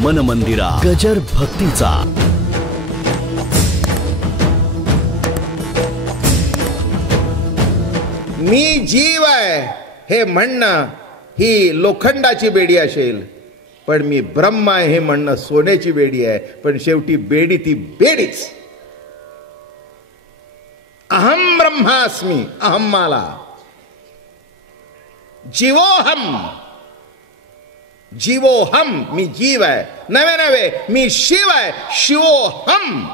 मन मंदिरा गजर भक्तीचा. मी जीव आहे हे म्हणणं ही लोखंडाची बेडी असेल, पण मी ब्रह्म आहे हे म्हणणं सोन्याची बेडी आहे. पण शेवटी बेडी ती बेडीच. अहम ब्रह्मास्मी, अहम मला. जीवोहम, जीवोहम, मी जीव आहे. नवे नवे मी शिव आहे. शिवोहम,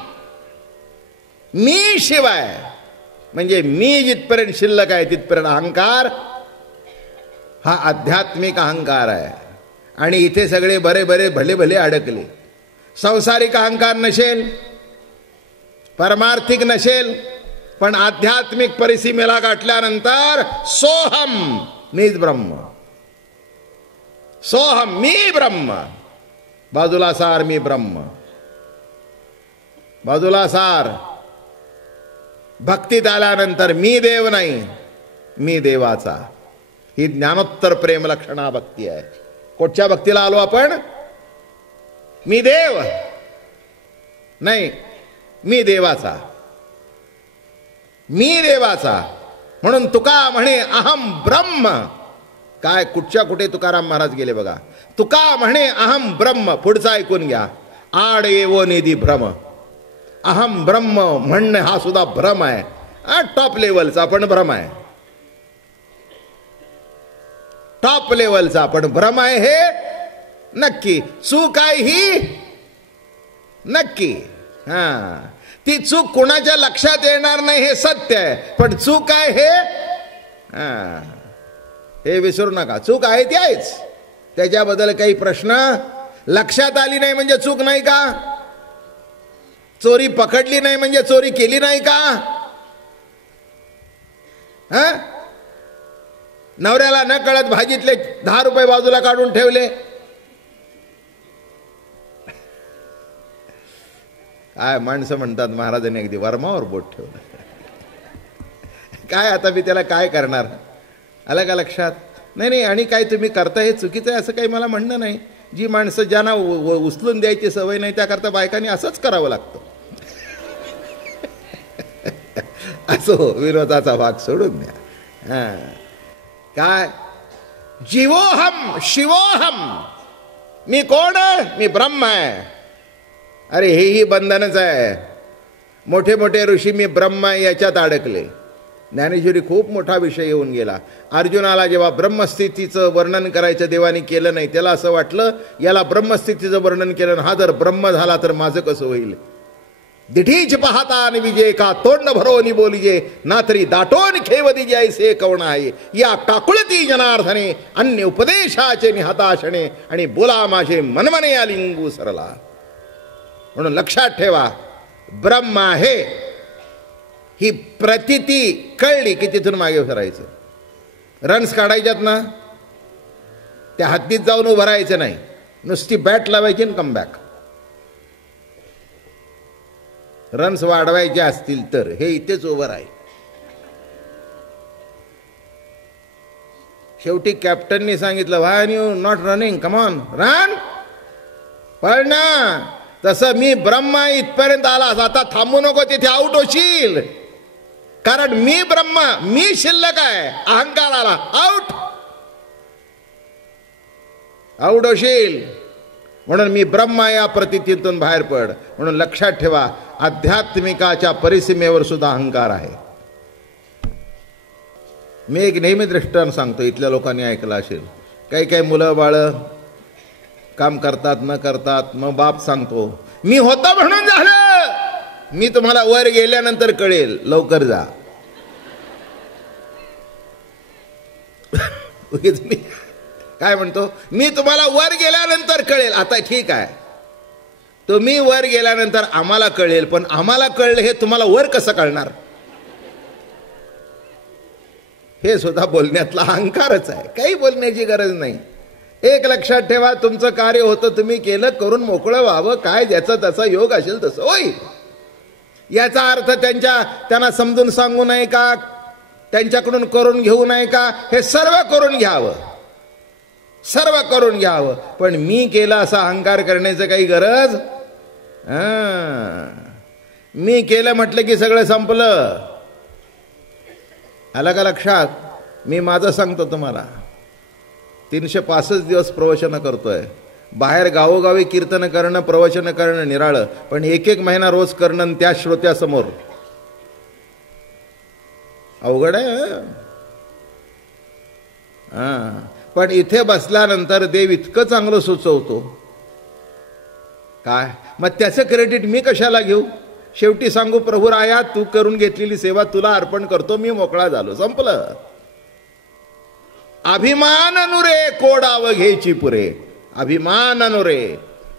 मी शिव आहे. म्हणजे मी जिथपर्यंत शिल्लक आहे तिथपर्यंत अहंकार हा आध्यात्मिक अहंकार आहे. आणि इथे सगळे बरे बरे भले भले अडकले. सांसारिक अहंकार नसेल, परमार्थिक नसेल, पण आध्यात्मिक परिसीमेला गाठल्यानंतर सोहम, मीच ब्रह्म. सोहम, मी ब्रह्म. बाजूला सार, मी ब्रह्म. बाजूला सार. भक्तीत आल्यानंतर मी देव नाही, मी देवाचा. ही ज्ञानोत्तर प्रेम लक्षणा भक्ती आहे. कुठच्या भक्तीला आलो आपण? मी देव नाही, मी देवाचा. मी देवाचा. म्हणून तुका म्हणे अहम ब्रह्म. काय कुठच्या कुठे तुकाराम महाराज गेले बघा. तुका म्हणे अहम ब्रह्म. पुढचा ऐकून घ्या. आड येवो निधी भ्रम. अहम ब्रह्म म्हणणं हा सुद्धा भ्रम आहे. टॉप लेवलचा पण भ्रम आहे. टॉप लेवलचा पण भ्रम आहे हे नक्की. चूक आहे ही नक्की. ती चूक कुणाच्या लक्षात येणार नाही हे सत्य आहे, पण चूक आहे हे विसरू नका. चूक आहे ती आहेच. त्याच्याबद्दल काही प्रश्न. लक्षात आली नाही म्हणजे चूक नाही का? चोरी पकडली नाही म्हणजे चोरी केली नाही का? नवऱ्याला न कळत भाजीतले 10 रुपये बाजूला काढून ठेवले. काय माणसं म्हणतात, महाराजांनी अगदी वर्मावर बोट ठेवलं. काय आता मी त्याला काय करणार? आलं का लक्षात? नाही. आणि काय तुम्ही करता हे चुकीचं आहे असं काही मला म्हणणं नाही. जी माणसं ज्यांना उचलून द्यायची सवय नाही त्याकरता बायकांनी असंच करावं लागतं. असो, विरोधाचा भाग सोडून द्या. काय जीवोहम शिवोहम. मी कोण आहे? मी ब्रह्म आहे. अरे हेही बंधनच आहे. मोठे मोठे ऋषी मी ब्रह्म आहे याच्यात अडकले. ज्ञानेश्वरी खूप मोठा विषय येऊन गेला. अर्जुनाला जेव्हा ब्रह्मस्थितीचं वर्णन करायचं देवाने केलं नाही, त्याला असं वाटलं याला ब्रह्मस्थितीचं वर्णन केलं, हा जर ब्रह्म झाला तर माझं कसं होईल. दिठीच पाहता आणि विजय का तोंड भरोनी बोलिजे ना तरी दाटोन खेवदी जैसे कवण आहे. या काकुळती जनार्दने अन्य उपदेशाचे निहताशणे आणि बोला माझे मनमने या लिंगू सरला. म्हणून लक्षात ठेवा, ब्रह्म आहे ही प्रतिती कळली की तिथून मागे फिरायचं. रन्स काढायच्यात ना, त्या हद्दीत जाऊन उभं राहायचं नाही. नुसती बॅट लावायची आणि कमबॅक. रन्स वाढवायचे असतील तर हे इथेच उभं राहील. शेवटी कॅप्टननी सांगितलं, why you not running, come on run. पण ना तसं मी ब्रह्म इथपर्यंत आलास, आता थांबू नको, तिथे आउट होशील. कारण मी ब्रह्म, मी शिल्लक आहे. अहंकार आला, आउट आउट होशील. म्हणून मी ब्रह्म या प्रतितीतून बाहेर पड. म्हणून लक्षात ठेवा, आध्यात्मिकाच्या परिसीमेवर सुद्धा अहंकार आहे. मी एक नेहमी दृष्टांत सांगतो, इथल्या लोकांनी ऐकलं असेल. काही मुलं बाळ काम करतात न करतात, मग बाप सांगतो मी होता म्हणून झालं, मी तुम्हाला वर गेल्यानंतर कळेल, लवकर जा. काय म्हणतो? मी तुम्हाला वर गेल्यानंतर कळेल. आता ठीक आहे, तुम्ही वर गेल्यानंतर आम्हाला कळेल, पण आम्हाला कळलं हे तुम्हाला वर कसं कळणार? हे सुद्धा बोलण्यातला अहंकारच आहे. काही बोलण्याची गरज नाही. एक लक्षात ठेवा, तुमचं कार्य होतं, तुम्ही केलं, करून मोकळं व्हावं. काय ज्याचा त्याचा योग असेल तसं होईल. याचा अर्थ त्यांना समजून सांगू नये का, त्यांच्याकडून करून घेऊ नये का? हे सर्व करून घ्यावं. सर्व करून घ्यावं, पण मी केला असा अहंकार करण्याचं काही गरज. मी केलं म्हटलं की सगळं संपलं. आलं का लक्षात? मी माझं सांगतो तुम्हाला. 365 दिवस प्रवचन करतोय. बाहेर गावोगावी कीर्तन करणं, प्रवचन करणं निराळं, पण एक एक महिना रोज करणं त्या श्रोत्यासमोर अवघड आहे. पण इथे बसल्यानंतर देव इतकं चांगलं सुचवतो काय, मग त्याचं क्रेडिट मी कशाला घेऊ? शेवटी सांगू, प्रभू राया, तू करून घेतलेली सेवा तुला अर्पण करतो, मी मोकळा झालो, संपलं. अभिमान अनुरे कोडाव घ्यायची पुरे. अभिमान अनुरे.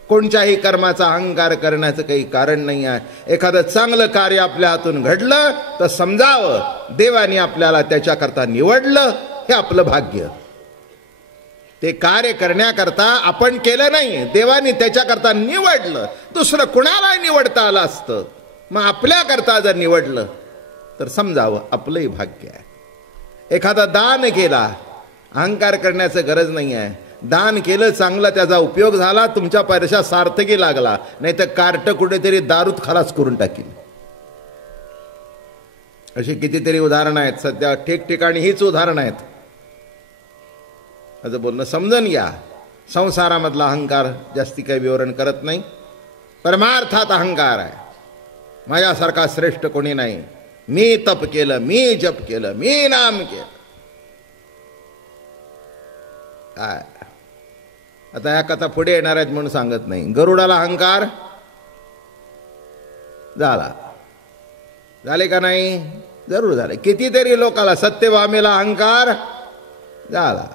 कोणत्याही कर्माचा अहंकार करण्याचं काही कारण नाही आहे. एखादं चांगलं कार्य आपल्या हातून घडलं तर समजावं देवाने आपल्याला त्याच्याकरता निवडलं, हे आपलं भाग्य. ते कार्य करण्याकरता आपण केलं नाही, देवाने त्याच्याकरता निवडलं. दुसरं कुणाला निवडता आलं असतं, मग आपल्याकरता जर निवडलं तर समजावं आपलंही भाग्य आहे. एखादा दान केला, अहंकार करण्याचं गरज नाही आहे. दान केलं, चांगला त्याचा उपयोग झाला, तुमच्या पैशात सार्थकी लागला, नाही तर कार्ट कुठेतरी दारूत खलास करून टाकील. अशी कितीतरी उदाहरणं आहेत. सध्या ठिकठिकाणी हीच उदाहरणं आहेत. माझं बोलणं समजून घ्या. संसारामधला अहंकार जास्ती काही विवरण करत नाही. परमार्थात अहंकार आहे. माझ्यासारखा श्रेष्ठ कोणी नाही. मी तप केलं, मी जप केलं, मी नाम केलं. काय आता या कथा पुढे येणार आहेत म्हणून सांगत नाही. गरुडाला अहंकार झाले का नाही? जरूर झाले. कितीतरी लोकाला, सत्यभामेला अहंकार झाला.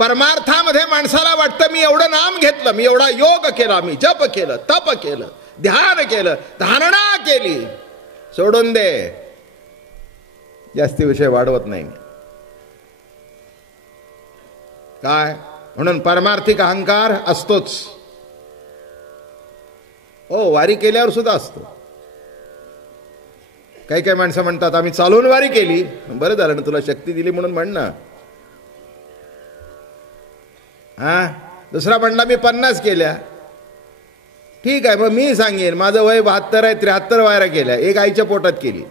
परमार्थामध्ये माणसाला वाटतं मी एवढं नाम घेतलं, मी एवढा योग केला, मी जप केलं, तप केलं, ध्यान केलं, धारणा केली. सोडून दे, जास्ती विषय वाढवत नाही. काय म्हणून पारमार्थिक अहंकार असतोच. हो, वारी केल्यावर सुद्धा असतो. काही काही माणसं म्हणतात आम्ही चालून वारी केली. बरं झालं ना, तुला शक्ती दिली म्हणून म्हण ना. दुसरा म्हणला मी 50 केल्या. ठीक आहे, मग मी सांगेन माझं वय 72 आहे, 73 वाऱ्या केल्या, एक आईच्या पोटात केली.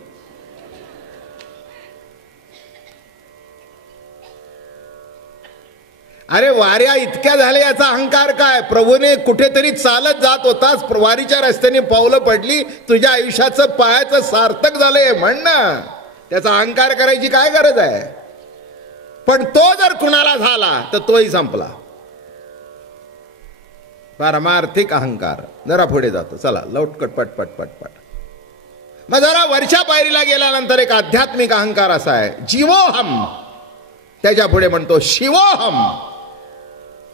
अरे वाऱ्या इतक्या झाल्या, याचा अहंकार काय? प्रभूने कुठेतरी चालत जात होतास, वारीच्या रस्त्याने पावलं पडली, तुझ्या आयुष्याचं पायाचं सार्थक झालंय म्हण ना. त्याचा अहंकार करायची काय गरज आहे? पण तो जर कुणाला झाला तर तोही संपला. पारमार्थिक अहंकार. जरा पुढे जातो, चला लवटकट पट पट पट पट. मग जरा वरच्या पायरीला गेल्यानंतर एक आध्यात्मिक अहंकार असा आहे, जीवोहम. त्याच्या पुढे म्हणतो शिवोहम.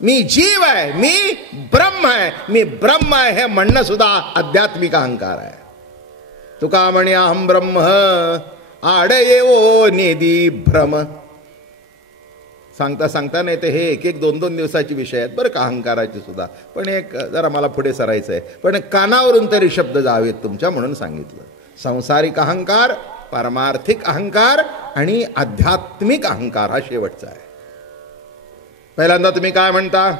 मी जीव आहे, मी ब्रह्म आहे, मी ब्रह्म आहे हे म्हणणं सुद्धा आध्यात्मिक अहंकार आहे. तुका म्हणे अहम ब्रह्म आड येवो नेदी भ्रम. सांगता सांगता नाही ते हे एक एक 2-2 दिवसाची विषय आहेत बरं का अहंकाराचे सुद्धा. पण एक जरा मला पुढे सरायचं आहे, पण कानावरून तरी शब्द जावेत तुमच्या म्हणून सांगितलं. सांसारिक अहंकार, पारमार्थिक अहंकार आणि आध्यात्मिक अहंकार हा शेवटचा आहे. पहिल्यांदा तुम्ही काय म्हणता?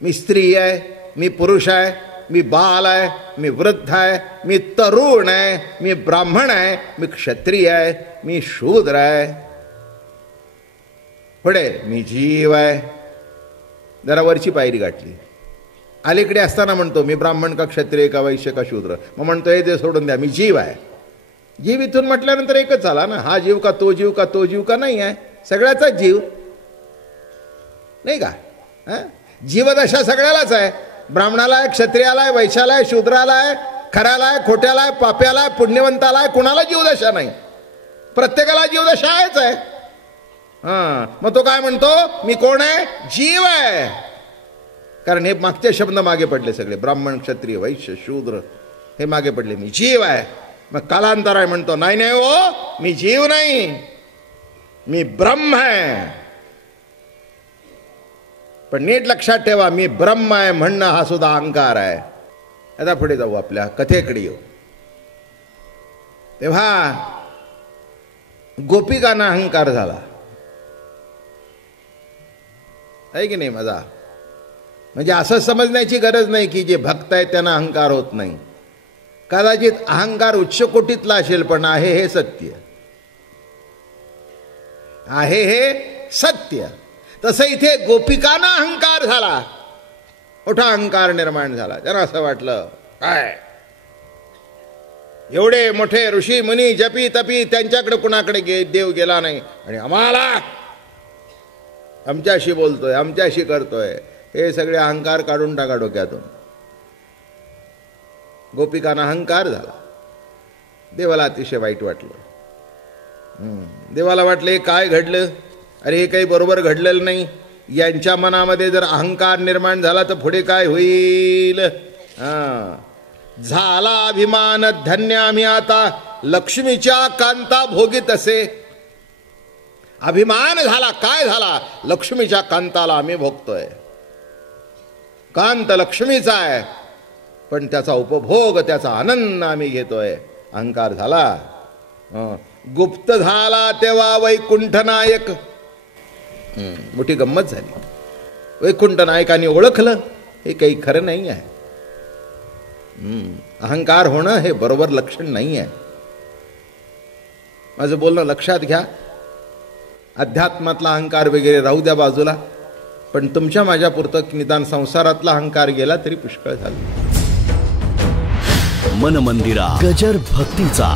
मी स्त्री आहे, मी पुरुष आहे, मी बाल आहे, मी वृद्ध आहे, मी तरुण आहे, मी ब्राह्मण आहे, मी क्षत्रिय आहे, मी शूद्र आहे. पुढे मी जीव आहे. जरा वरची पायरी गाठली. अलीकडे असताना म्हणतो मी ब्राह्मण का क्षत्रिय का वैश्य का शूद्र. मग म्हणतो हे जे सोडून द्या, मी जीव आहे. जीव इथून म्हटल्यानंतर एकच झाला ना. हा जीव का तो जीव का तो जीव का नाही आहे, सगळ्याचाच जीव नाही का? जीवदशा सगळ्यालाच आहे. ब्राह्मणाला आहे, क्षत्रियाला आहे, वैश्याला आहे, शूद्राला आहे, खऱ्याला आहे, खोट्याला आहे, पाप्याला आहे, पुण्यवंताला आहे. कुणाला जीवदशा नाही? प्रत्येकाला जीवदशा आहेच आहे. मग तो काय म्हणतो? मी कोण आहे? जीव आहे. कारण हे मागचे शब्द मागे पडले सगळे, ब्राह्मण क्षत्रिय वैश्य शूद्र हे मागे पडले. मी जीव आहे. मग कालांतर आहे म्हणतो नाही नाही हो, मी जीव नाही, मी ब्रह्म आहे. पण नीट लक्षात ठेवा, मी ब्रह्म आहे म्हणणं हा सुद्धा अहंकार आहे. आता पुढे जाऊ, आपल्या कथेकडे येऊ. तेव्हा गोपिकांना अहंकार झाला. आहे की नाही माझा? म्हणजे असं समजण्याची गरज नाही की जे भक्त आहेत त्यांना अहंकार होत नाही. कदाचित अहंकार उच्च कोटीतला असेल, पण आहे हे सत्य, आहे हे सत्य. तसं इथे गोपिकांना अहंकार झाला, मोठा अहंकार निर्माण झाला. त्यांना असं वाटलं, काय एवढे मोठे ऋषी मुनी जपी तपी त्यांच्याकडे कुणाकडे देव गेला नाही, आणि आम्हाला आमच्याशी बोलतोय, आमच्याशी करतोय. हे सगळे अहंकार काढून टाका डोक्यातून. गोपिकांना अहंकार झाला. देवाला अतिशय वाईट वाटलं. देवाला वाटलं हे काय घडलं? अरे हे काही बरोबर घडलेलं नाही. यांच्या मनामध्ये जर अहंकार निर्माण झाला तर पुढे काय होईल? झाला अभिमान धन्य आम्ही आता लक्ष्मीच्या कांता भोगीत असे. अभिमान झाला, काय झाला? लक्ष्मीच्या कांताला आम्ही भोगतोय. कांत लक्ष्मीचा आहे, पण त्याचा उपभोग, त्याचा आनंद आम्ही घेतोय. अहंकार झाला. गुप्त झाला तेव्हा वैकुंठ नायक. मोठी गंमत झाली. वैकुंठ नायकाने ओळखलं हे काही खरं नाही आहे. अहंकार होणं हे बरोबर लक्षण नाही आहे. माझं बोलणं लक्षात घ्या. अध्यात्मातला अहंकार वगैरे राहू द्या बाजूला, पण तुमच्या माझ्या पुरतं निदान संसारातला अहंकार गेला तरी पुष्कळ झाला. मन मंदिरा गजर भक्तीचा.